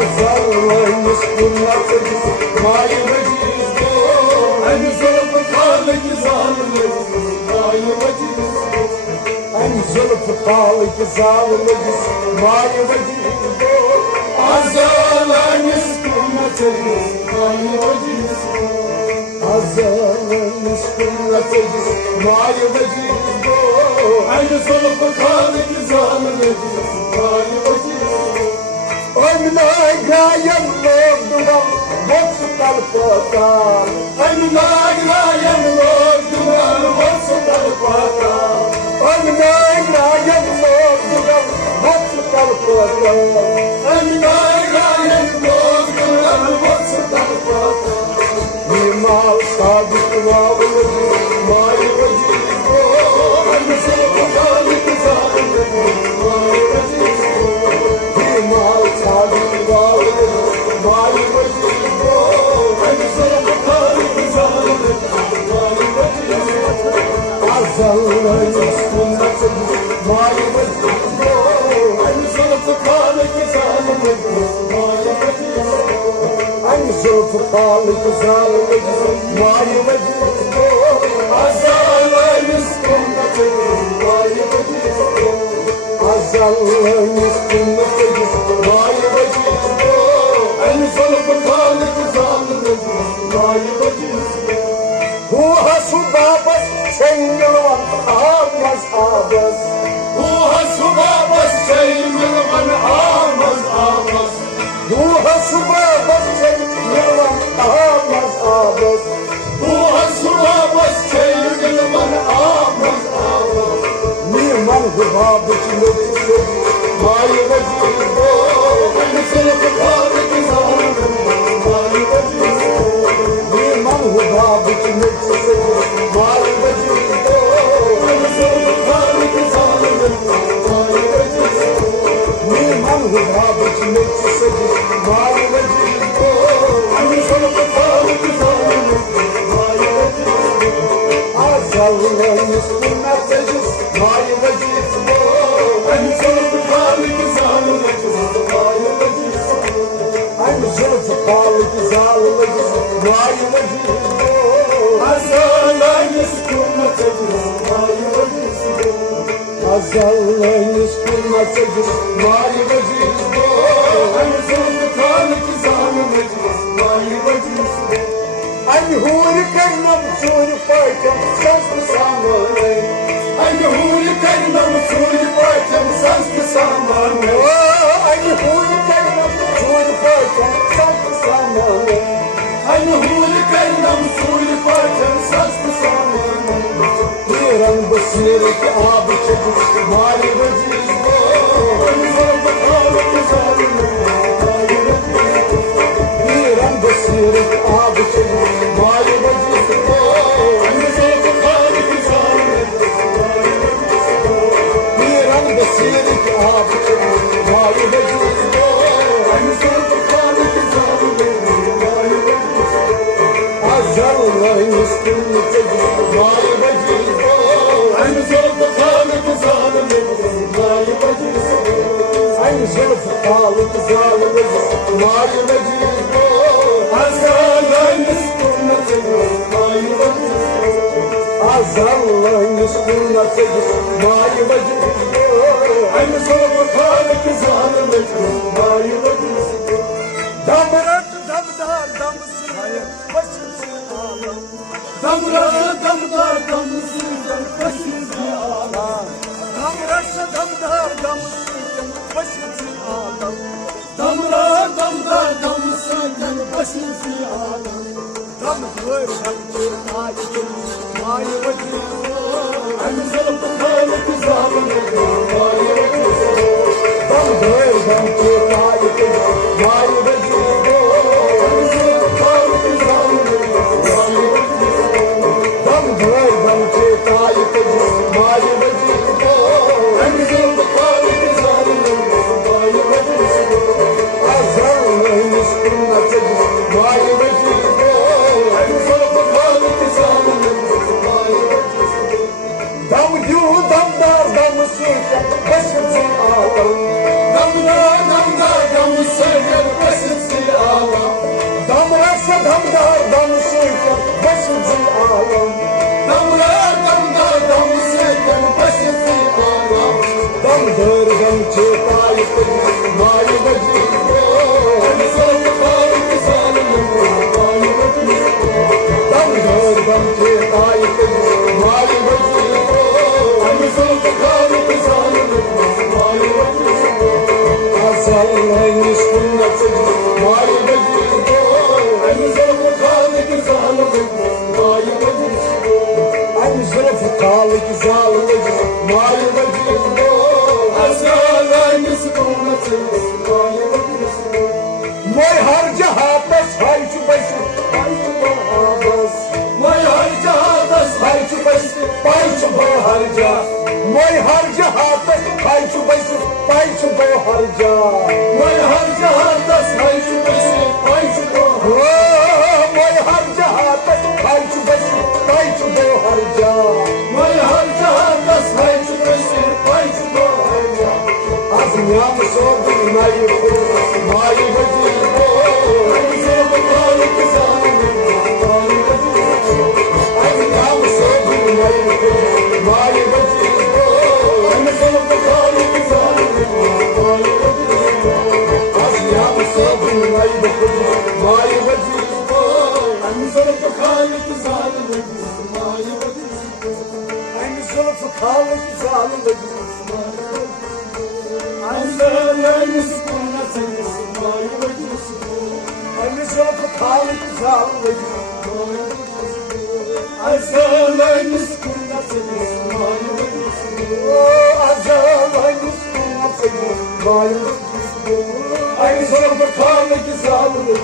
Azal ماي وجيز أنا زلف خالك ظالم ماي وجيز أنا زلف خالك ظالم ماي وجيز عزال يسكن تجلس ماي وجيز عزال يسكن تجلس ماي وجيز أنا زلف خالك ظالم ماي وجيز أنا قايم لوردنا وسط الفطار أنا قايم لوردنا وسط الفطار أنا قايم لوردنا وسط الفطار أنا قايم لوردنا وسط الفطار لما صادق وولدي ما يوجد أنا سوف خالق ظالم ما يوجد لما صادق وولدي ما يوجد أنا سوف خالق ظالم ما يوجد عزل يسكن ما يوجد أنا سوف خالق ظالم ما يوجد أنا سوف خالق ظالم ما يوجد عزل يسكن ما يوجد عزل يسكن ما يوجد أنا سوف خالق ظالم ما يوجد هو صبابس شيء من آمز آبس هو صبابس شيء من آمز آبس هو صبابس شيء من آمز آبس هو صبابس شيء من آمز آبس ميمان غبابك نفسه ما يوجد أنا سلف خالق ظالم ما يوجد ميمان غبابك نفسه ما يوجد أنا سلف خالق ظالم ما يوجد ميمان غبابك نفسه ما يوجد أنا سلف خالق ظالم ما يوجد عزل يسكن تجس ما يوجد أنا سلف خالق ظالم ما يوجد أنا سلف خالق ظالم ما يوجد عزل يسكن تجس ما يوجد عزل يسكن تجس ما يوجد أنا سلف خالق ظالم ما يوجد أنا هو لكنا بسوري فايتم ساس ساماني أنا هو لكنا بسوري فايتم ساس ساماني أنا هو لكنا بسوري فايتم ساس ساماني أنا هو لكنا بسوري فايتم ساس ساماني تيران بسيرك آبك ما يوجد أنا زلف خالق ظالم ما يوجد تيران بسيرك آبك ما يوجد أنا زلف خالق ظالم ما يوجد تيران بسيرك آبك ما يوجد أنا زلف خالق ظالم ما يوجد عزل يسكن تجد ما يوجد أنا زلف خالق ظالم ما يوجد أنا زلف خالق ظالم ما يوجد عزل يسكن تجد ما يوجد عزل يسكن تجد ما يوجد أنا زلف خالق ظالم ما يوجد دمرت دمدار دمسر بشر عالم دمرت دمدار دمسر بشر عالم دمرت دمدار دمسر بشر عالم دمرت دمدار دمسر بشر عالم دمدار دمسر ما يوجد أنا زلف خالق ظالم ما يوجد دمدار دمسر ما يوجد أنا زلف خالق ظالم ما يوجد دمدار دمسر ما يوجد أنا زلف خالق ظالم ما يوجد عزل يسكن تجد ما يوجد أنا زلف خالق ظالم ما يوجد دمدو دمدار دمسر بشر عالم دمدار دمدار دمسر بشر عالم Damaris damdar damsıyken başıcı ağlam. Damlar damdar damsıyken başıcı ağlam. Damdır damcı kayıttı mayi bacı. Hani sana kaldı zalim mayi bacı. Damdır damcı kayıttı mayi bacı. Hani sana kaldı zalim mayi bacı. Azallayın üstünde mayi bacı. Hani sana kaldı zalim mayi bacı. Hani sana kaldı zalim mayi bacı. Moy harca hatas hay çubası hay çuba hatas. Moy harca hatas hay çubası hay çuba harca. Moy harca hatas hay çubası hay çuba harca. Moy harca hatas hay çubası hay çuba. Moy harca hatas hay çubası hay çuba harca. Moy harca hatas hay çubası hay çuba harca. Azım yağmur sordu mayi mayi bacı. Aynı sana bakarlık zalim.